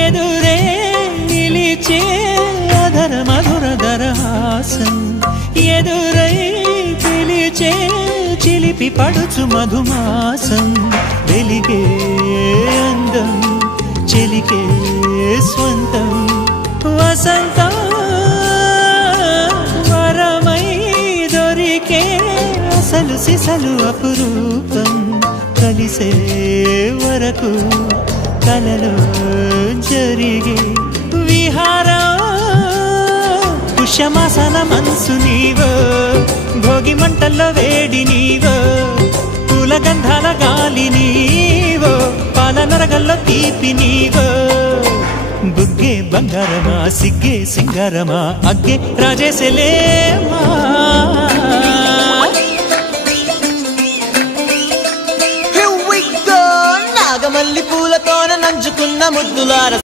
ఎదురే నిలిచే అధర మధుర దరహాసం ఎదురై పిలిచే చిలిపి పడుచు మధుమాసం వెలిగే అందం చెలికే స్వంతం వసంతం వరమై దొరికే అసలు సిసలు అపురూపం కలిసే వరకు కలలో జరిగే విహారం పుష్యమాసన మనసు నీవో భోగి మంటల్లో వేడి నీవో పూల గంధాల గాలి నీవో పాల నరగల్లో తీపి నీవో బుగ్గే బంగారమా సిగ్గే సింగారమా అగ్గే రాజేసలేమా నాగమల్లి పూలతోన నంచుకున్న ముద్దులార